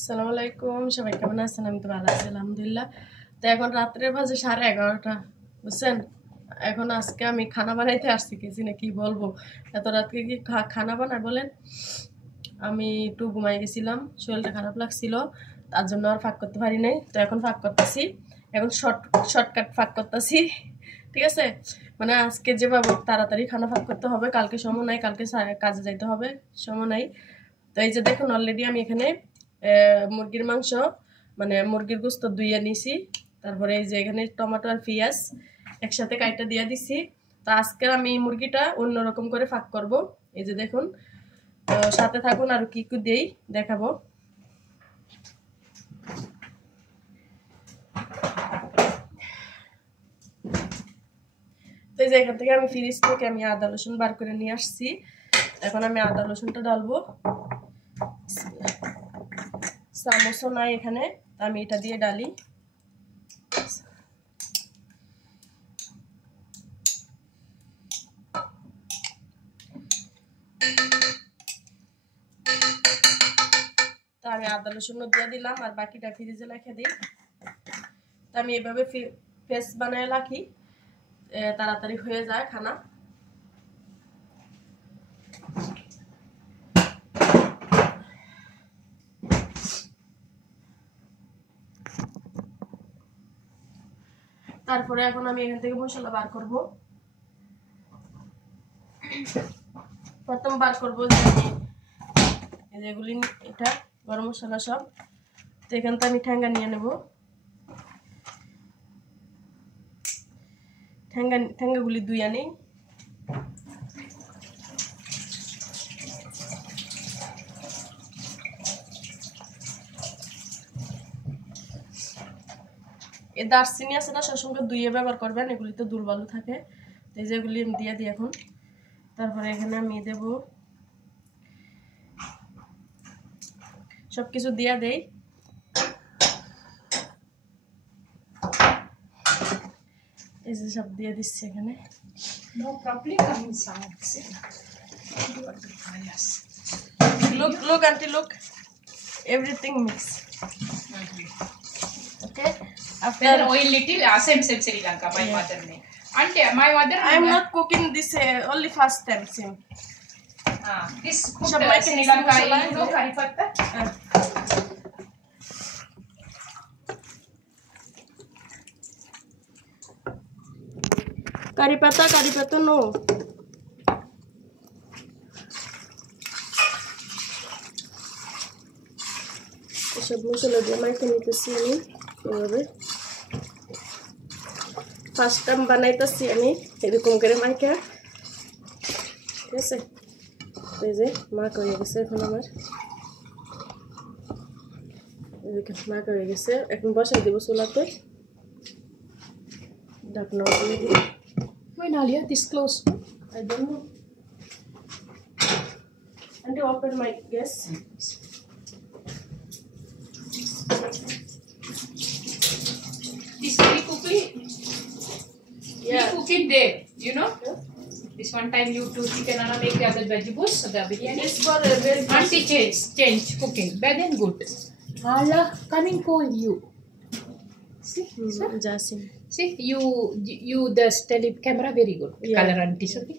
আসসালামু আলাইকুম, সবাই কেমন আছেন? আমি তো ভালো আছি আলহামদুলিল্লাহ। তো এখন রাত্রে বাজে 11:30, বুঝছেন? এখন আজকে আমি খানা বানাইতে আসছি, কিছু না কি বলবো, এত রাত্রে কি খানা বানায় বলেন। আমি একটু ঘুমাই গেছিলাম, শরীরটা খারাপ লাগছিল, তার জন্য আর ফাঁক করতে পারি নাই। তো এখন ফাঁক করতেছি, এখন শর্টকাট ফাঁক করতেছি, ঠিক আছে? মানে আজকে যেভাবে তাড়াতাড়ি খানা ফাঁক করতে হবে, কালকে সময় নাই, কালকে কাজে যাইতে হবে, সময় নাই। তো এই যে দেখুন, অলরেডি আমি এখানে মুরগির মাংস, মানে মুরগির গোস্ত ধুইয়ে নিছি। তারপরে এই যে এখানে টমেটো আর পেঁয়াজ একসাথে কাইটা দিয়ে দিছি। তো আজকে আমি মুরগিটা অন্যরকম করে ফাঁক করব। এই যে দেখুন, তো সাথে থাকুন, আর কি কি দেই দেখাবো। তো এই যে এখান থেকে আমি ফ্রিজ থেকে আমি আদা রসুন বার করে নিয়ে আসছি। এখন আমি আদা রসুনটা ডালবো। চামচও নাই এখানে, আমি এটা দিয়ে ডালি। তো আমি আদা রসুন দিয়ে দিলাম, আর বাকিটা ফ্রিজে রেখে দিই। তো আমি এভাবে পেস্ট বানায় রাখি, তাড়াতাড়ি হয়ে যায় খানা। তারপরে এখন আমি এখান থেকে মশলা বার করব। প্রথম বার করবো যে আমি যেগুলি, এটা গরম মশলা সব। তো এখান থেকে আমি ঠ্যাঙ্গা নিয়ে নেব। ঠ্যাঙ্গাগুলি ধুইয়া নেই। এই দারচিনি আছে না, সবসময় ধুইয়ে ব্যবহার করবেন, এগুলিতে দুর্বল থাকে। এই যেগুলি আমি দিয়ে দিই এখন। তারপরে এখানে আমি দেব, সবকিছু দিয়ে দেই। এই যে সব দিয়ে দিচ্ছি এখানে। Look auntie, look, everything mix. Okay, after oil little same Sri Lanka my mother made. Auntie, my mother I am not cooking this only first time same. This food Sri Lanka, you know curry patta. Curry patta no. সব মশলা দিয়ে মাইকে নিতেছি আমি এভাবে। First time বানাইতেছি আমি এরকম করে মাইকা, ঠিক আছে? এই যে মাখ হয়ে গেছে, এখন আমার মাখ হয়ে গেছে। এখন বসাই দেবো চুলাতে, ঢাকনা দিয়ে দিই। When Alia, this close. I don't know. And to open my gas. This pre-cooking. Yeah. Pre-cooking day, you know. Yeah. This one time you do chicken and make the other vegetables, so the biryani. This for a very Auntie change cooking. Bad and good. Allah coming for you. See, Jasim. see you the steady camera very good. Yeah. Color auntie, okay.